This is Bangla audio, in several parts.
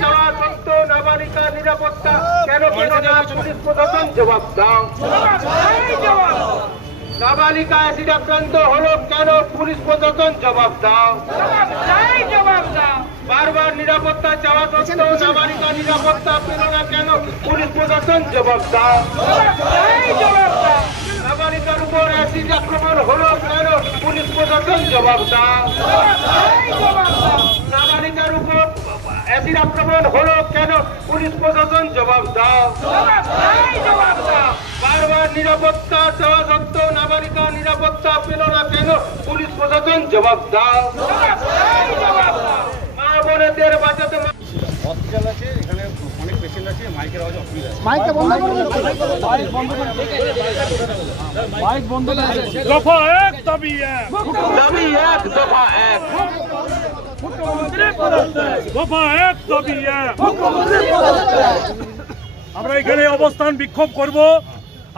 চাওয়া সত্ত্বেও নাবালিকা নিরাপত্তা। কেন পুলিশ প্রশাসন? জবাব দাও। নাবালিকা অ্যাসিড আক্রান্ত হলো কেন পুলিশ প্রশাসন? জবাব দাও। বারবার নিরাপত্তা চাওয়া সত্ত্বেও নাবালিকা নিরাপত্তা পেল না কেন পুলিশ প্রশাসন? জবাব দাও। নাবালিকার উপর অ্যাসিড আক্রমণ হলো কেন পুলিশ প্রশাসন? জবাব দাও। নাবালিকার উপর অ্যাসিড আক্রমণ হলো কেন? পুলিশ প্রশাসন জবাব দাও। জবাব বারবার নিরাপত্তা চাওয়া সত্ত্বেও নাবালিকা নিরাপত্তা পেল না কেন? পুলিশ প্রশাসন জবাব দাও। মা বোনেদের বাঁচাতে মা- হসপিটাল আছে এখানে অনেক পেশেন্ট আছে মাইকের আওয়াজ অসুবিধা আছে মাইকে বন্ধ করুন মাইক বন্ধ করে দফা এক দাবি এক। দাবি এক দফা এক। দফা এক দাবি এক। আমরা এখানে অবস্থান বিক্ষোভ করব।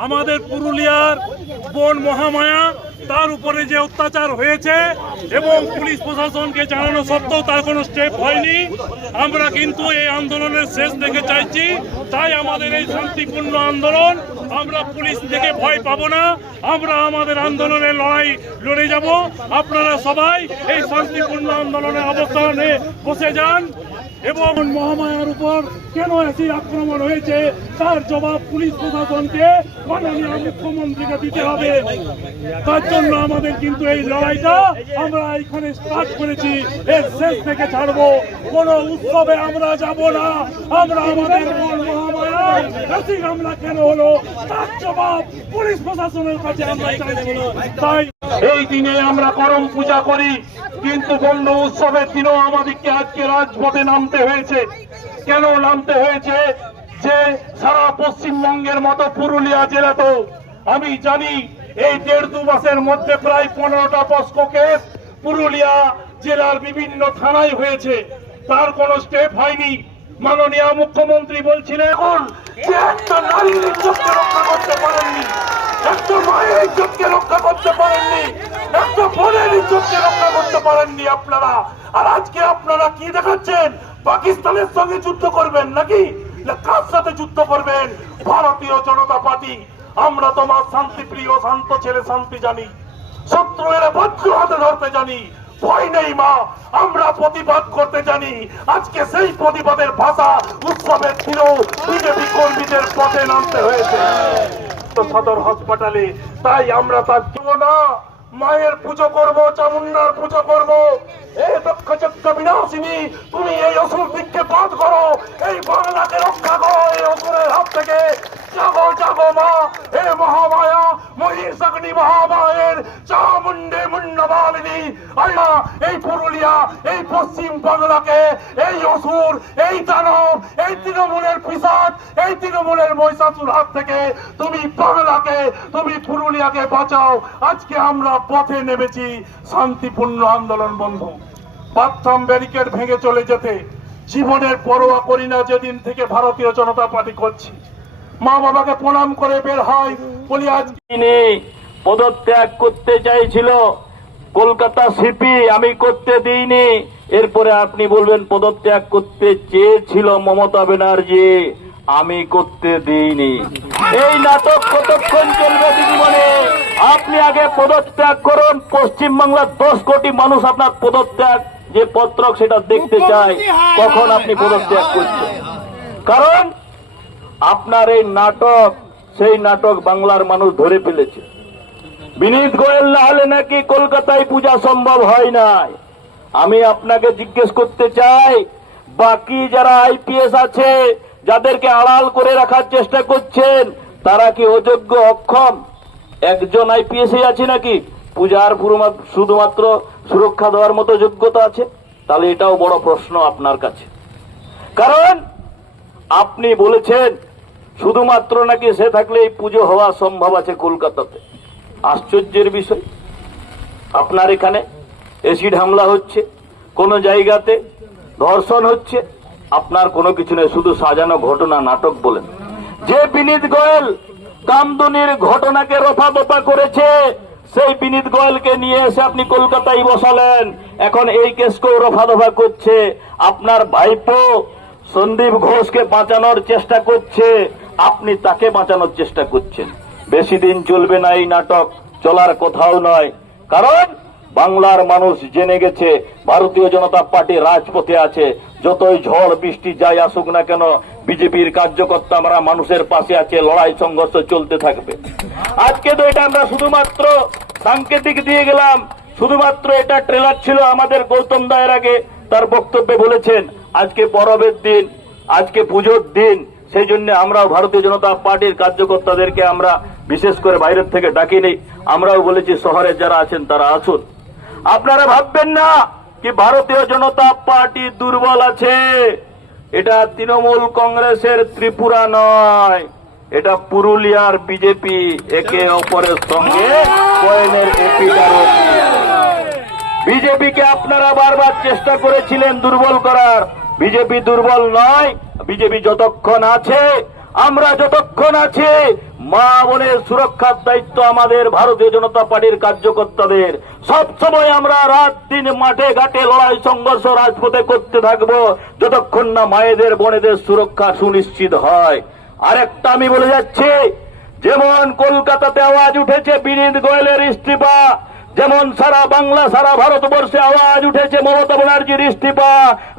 আমাদের পুরুলিয়ার বন মহামায়া, তার উপরে যে অত্যাচার হয়েছে এবং পুলিশ প্রশাসনকে জানানো সত্ত্বেও তার কোনো স্টেপ হয়নি, আমরা কিন্তু এই আন্দোলনের শেষ দেখে চাইছি তাই আমাদের এই শান্তিপূর্ণ আন্দোলন আমরা পুলিশ থেকে ভয় পাবো না, আমরা আমাদের আন্দোলনের লড়াই লড়ে যাব। আপনারা সবাই এই শান্তিপূর্ণ আন্দোলনের অবস্থানে বসে যান। এবং মহামায়ার উপর কেন এসি আক্রমণ হয়েছে? তার জবাব পুলিশ প্রশাসনকে মাননীয় মুখ্যমন্ত্রীকে দিতে হবে। তার জন্য আমাদের কিন্তু এই লড়াইটা আমরা এখানে স্টার্ট করেছি। এর শেষ থেকে ছাড়বো। কোন উৎসবে আমরা যাব না। আমরা আমাদের এই দিনে আমরা করম পূজা করি, কিন্তু বন্ধ উৎসবের দিনও আমাদেরকে আজকে রাজপথে নামতে হয়েছে। কেন নামতে হয়েছে? যে সারা পশ্চিমবঙ্গের মতো পুরুলিয়া জেলাতেও আমি জানি এই দেড় দু মাসের মধ্যে প্রায় পনেরোটা পস্কো কেস পুরুলিয়া জেলার বিভিন্ন থানায় হয়েছে। তার কোনো স্টেপ হয়নি। মাননীয় মুখ্যমন্ত্রী বলছিলেন, এখন যে একটা নারীর ইজ্জতকে রক্ষা করতে পারেননি, একটা মায়ের ইজ্জতকে রক্ষা করতে পারেননি, একটা বোনের ইজ্জতকে রক্ষা করতে পারেননি আপনারা। আর আজকে আপনারা কি দেখাচ্ছেন? পাকিস্তানের সঙ্গে যুদ্ধ করবেন নাকি? কার সাথে যুদ্ধ করবেন? ভারতীয় জনতা পার্টি। আমরা তোমার শান্তিপ্রিয়, শান্ত ছেলে, শান্তি জানি। শত্রু এরা বজ্র হাতে ধরতে জানি। ভয় নেই, মা। আমরা প্রতিবাদ করতে জানি। আজকে সেই প্রতিবাদের ভাষা উৎসবের দিনেও বিজেপি কর্মীদের পথে নামতে হয়েছে। সদর হাসপাতালে। তাই আমরা তার না। মায়ের পুজো করব, চামুন্ডার পুজো করব। এই দক্ষ চক্র বিনাশিনী, তুমি এই অসুর দিককে বাদ করো। এই বাংলাকে রক্ষা করো, এই অসুরের হাত থেকে। জাগো জাগো, মা। হে মহামায়া মহামায়ের চামুন্ডে এই পুরুলিয়া, এই পশ্চিম বাংলাকে, এই অসুর, এই দানব, এই তৃণমূলের পিসাদ এই তৃণমূলের মহিষাসুর হাত থেকে তুমি বাংলাকে, তুমি পুরুলিয়াকে বাঁচাও। আজকে আমরা পথে নেমেছি। শান্তিপূর্ণ আন্দোলন, বন্ধু। পারতাম ব্যারিকেড ভেঙে চলে যেতে জীবনের পরোয়া করি না যেদিন থেকে ভারতীয় জনতা পার্টি করছি। মা বাবাকে প্রণাম করে বের হয়। বলি আজ তিনি পদত্যাগ করতে চাইছিল কলকাতা সিপি আমি করতে দিইনি। এরপরে আপনি বলবেন পদত্যাগ করতে চেয়েছিল মমতা ব্যানার্জি আমি করতে দিইনি। এই নাটক কতক্ষণ চলবে দিদিমণি আপনি আগে পদত্যাগ করুন পশ্চিমবাংলার দশ কোটি মানুষ আপনার পদত্যাগ যে পত্র সেটা দেখতে চায় কখন আপনি পদত্যাগ করছেন? কারণ আপনার এই নাটক সেই নাটক বাংলার মানুষ ধরে ফেলেছে। বিনীত গোয়েল না হলে নাকি কলকাতায় পূজা সম্ভব হয় নাই। আমি আপনাকে জিজ্ঞেস করতে চাই, বাকি যারা আইপিএস আছে, যাদেরকে আড়াল করে রাখার চেষ্টা করছেন, তারা কি অযোগ্য অক্ষম? একজন আইপিএস আছে নাকি? পূজার শুধুমাত্র সুরক্ষা দেওয়ার মতো যোগ্যতা আছে? তাহলে এটাও বড় প্রশ্ন আপনার কাছে। কারণ, আপনি বলেছেন শুধুমাত্র নাকি সে থাকলে এই পুজো হওয়া সম্ভব আছে কলকাতাতে। আশ্চর্যের বিষয়। আপনার এখানে এসিড হামলা হচ্ছে, কোন জায়গাতে ধর্ষণ হচ্ছে, আপনার কোনো কিছু নেই, শুধু সাজানো ঘটনা, নাটক বলেন। যে বিনীত গোয়েল কামদুনির ঘটনাকে রফা করেছে, সেই বিনীত গোয়েলকে নিয়ে এসে আপনি কলকাতায় বসালেন। এখন এই কেসকেও রফা দফা করছে। আপনার ভাইপো সন্দীপ ঘোষকে বাঁচানোর চেষ্টা করছে। আপনি তাকে বাঁচানোর চেষ্টা করছেন। বেশি দিন চলবে না এই নাটক, চলার কোথাও নয়। কারণ বাংলার মানুষ জেনে গেছে, ভারতীয় জনতা পার্টি রাজপথে আছে। যতই ঝড়, বৃষ্টি যাই আসুক না কেন, বিজেপির কার্যকর্তা আমরা মানুষের পাশে আছে, লড়াই সংঘর্ষ চলতে থাকবে। আজকে তো এটা আমরা শুধুমাত্র সাংকেতিক দিয়ে গেলাম। শুধুমাত্র এটা ট্রেলার ছিল আমাদের গৌতম দায়ের আগে। তার বক্তব্যে বলেছেন, আজকে পরবের দিন, আজকে পুজোর দিন। সেই জন্য আমরা ভারতীয় জনতা পার্টির কার্যকর্তাদেরকে আমরা বিশেষ করে বাইরের থেকে ডাকি ডাকিনি, আমরাও বলেছি শহরে যারা আছেন তারা আসুন। আপনারা ভাববেন না কি ভারতীয় জনতা পার্টি দুর্বল আছে। এটা তৃণমূল কংগ্রেসের ত্রিপুরা নয়, এটা পুরুলিয়ার বিজেপি, একে অপরের সঙ্গে বিজেপিকে আপনারা বারবার চেষ্টা করেছিলেন দুর্বল করার বিজেপি দুর্বল নয়, বিজেপি যতক্ষণ আছে, আমরা যতক্ষণ আছি, মা বোনের সুরক্ষার দায়িত্ব আমাদের ভারতীয় জনতা পার্টির কার্যকর্তাদের। সব সময় আমরা রাত দিন মাঠে ঘাটে লড়াই সংঘর্ষ রাজপথে করতে থাকব, যতক্ষণ না মায়েদের, বোনেদের সুরক্ষা সুনিশ্চিত হয়। আরেকটা আমি বলে যাচ্ছি, যেমন কলকাতাতে আওয়াজ উঠেছে বিনীত গোয়েলের ইস্তিফা যেমন সারা বাংলা, সারা ভারতবর্ষে আওয়াজ উঠেছে মমতা ব্যানার্জির ইস্তিফা।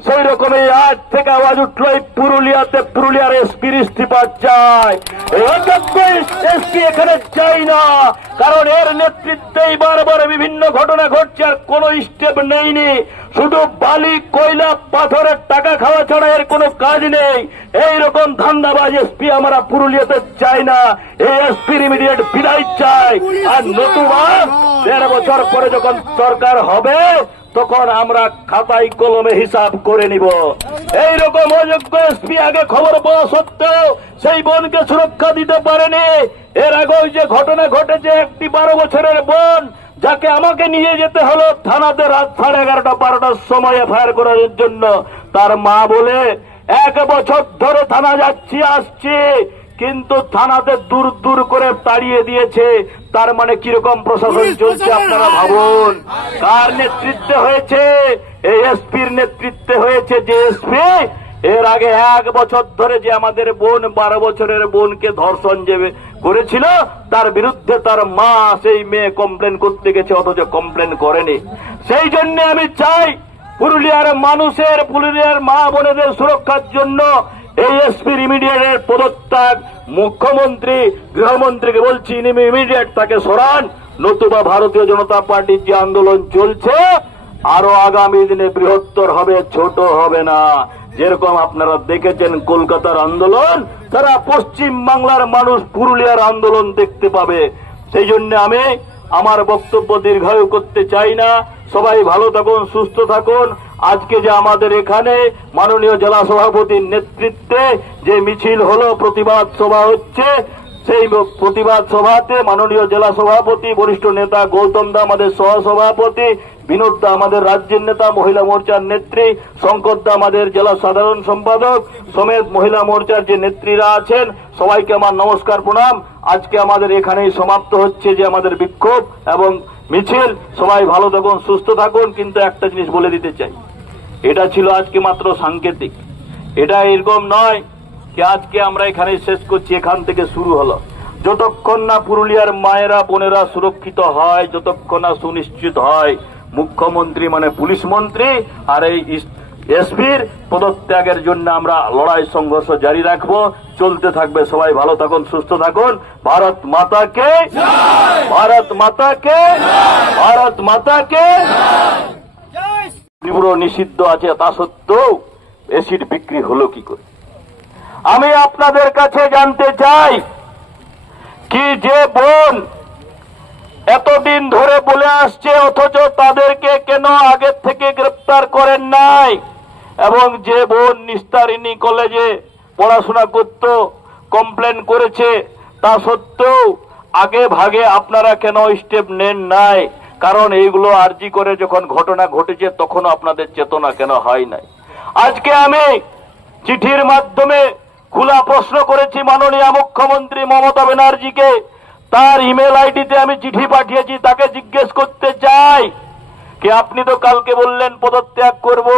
সেই রকমই আজ থেকে আওয়াজ উঠল পুরুলিয়াতে, পুরুলিয়ার এসপির ইস্তিফা চাই। এসপি এখানে চাই না। কারণ এর নেতৃত্বেই বারবার বিভিন্ন ঘটনা ঘটছে আর কোন স্টেপ নেইনি। শুধু বালি, কয়লা, পাথরের টাকা খাওয়া ছাড়া এর কোনো কাজ নেই। এই রকম ধান্দাবাজ এসপি আমরা পুরুলিয়াতে চাই না। এই এসপির ইমিডিয়েট বিদায় চাই। আর নতুবা দেড় বছর পরে যখন সরকার হবে, তখন আমরা খাতায় কলমে হিসাব করে নিব। এই রকম অযোগ্য এসপি আগে খবর পাওয়া সত্ত্বেও সেই বোনকে সুরক্ষা দিতে পারেনি। এর আগে যে ঘটনা ঘটেছে, একটি বারো বছরের বোন যাকে আমাকে নিয়ে যেতে হলো থানাতে রাত সাড়ে এগারোটা বারোটার সময় এফআইআর করার জন্য, তার মা বলে, এক বছর ধরে থানা যাচ্ছি, আসছি। কিন্তু থানাতে দূর দূর করে তাড়িয়ে দিয়েছে। তার মানে কীরকম প্রশাসন চলছে আপনারা ভাবুন। কার নেতৃত্বে হয়েছে? এই এসপির নেতৃত্বে হয়েছে যে এসপি। এর আগে এক বছর ধরে যে আমাদের বোন বারো বছরের বোনকে ধর্ষণ যে করেছিল তার বিরুদ্ধে তার মা সেই মেয়ে কমপ্লেন করতে গেছে অথচ কমপ্লেন করেনি। সেই জন্য আমি চাই পুরুলিয়ার মানুষের পুরুলিয়ার মা বোনেদের সুরক্ষার জন্য এই এসপির ইমিডিয়েটের পদত্যাগ মুখ্যমন্ত্রী গৃহমন্ত্রীকে বলছি ইমিডিয়েট তাকে সরান। নতুবা ভারতীয় জনতা পার্টির যে আন্দোলন চলছে, আরও আগামী দিনে বৃহত্তর হবে, ছোট হবে না। যেরকম আপনারা দেখেছেন কলকাতার আন্দোলন, তারা পশ্চিম বাংলার মানুষ পুরুলিয়ার আন্দোলন দেখতে পাবে। সেই জন্য আমি আমার বক্তব্য দীর্ঘায়ু করতে চাই না। সবাই ভালো থাকুন, সুস্থ থাকুন। আজকে যে আমাদের এখানে মাননীয় জেলা সভাপতির নেতৃত্বে যে মিছিল হলো, প্রতিবাদ সভা হচ্ছে, সেই প্রতিবাদ সভাতে মাননীয় জেলা সভাপতি, বরিষ্ঠ নেতা গৌতম দা, আমাদের সহ সভাপতি বিনোদ দা আমাদের রাজ্যের নেতা, মহিলা মোর্চার নেত্রী শঙ্কর দা আমাদের জেলা সাধারণ সম্পাদক, সমেত মহিলা মোর্চার যে নেত্রীরা আছেন, সবাইকে আমার নমস্কার, প্রণাম। আজকে আমাদের এখানেই সমাপ্ত হচ্ছে যে আমাদের বিক্ষোভ এবং মিছিল। সবাই ভালো থাকুন, সুস্থ থাকুন, কিন্তু একটা জিনিস বলে দিতে চাই। এটা ছিল আজকে মাত্র সাংকেতিক। এটা এরকম নয় যে আজকে আমরা এখানে শেষ করছি, এখান থেকে শুরু হলো। যতক্ষণ না পুরুলিয়ার মায়েরা, বোনেরা সুরক্ষিত হয়, যতক্ষণ না সুনিশ্চিত হয় মুখ্যমন্ত্রী মানে পুলিশ মন্ত্রী আর এই এসপির পদত্যাগের জন্য আমরা লড়াই সংঘর্ষ জারি রাখব। চলতে থাকবে সবাই ভালো থাকুন, সুস্থ থাকুন। ভারত মাতাকে ভারত মাতাকে ভারত মাতাকে। তীব্র নিষিদ্ধ আছে, তা সত্ত্বেও এসিড বিক্রি হলো কি করে? আমি আপনাদের কাছে জানতে চাই, কি যে বোন এতদিন ধরে বলে আসছে, অথচ তাদেরকে কেন আগের থেকে গ্রেপ্তার করেন নাই? এবং যে বোন নিস্তারিণী কলেজে পড়াশোনা করত, কমপ্লেন করেছে, তা সত্ত্বেও আগে ভাগে আপনারা কেন স্টেপ নেন নাই? কারণ এইগুলো আর্জি করে যখন ঘটনা ঘটেছে তখন আপনাদের চেতনা কেন হয় নাই? আজকে আমি চিঠির মাধ্যমে খোলা প্রশ্ন করেছি মাননীয় মুখ্যমন্ত্রী মমতা ব্যানার্জিকে। তার ইমেল আইডিতে আমি চিঠি পাঠিয়েছি, তাকে জিজ্ঞেস করতে চাই। কি আপনি তো কালকে বললেন পদত্যাগ করব।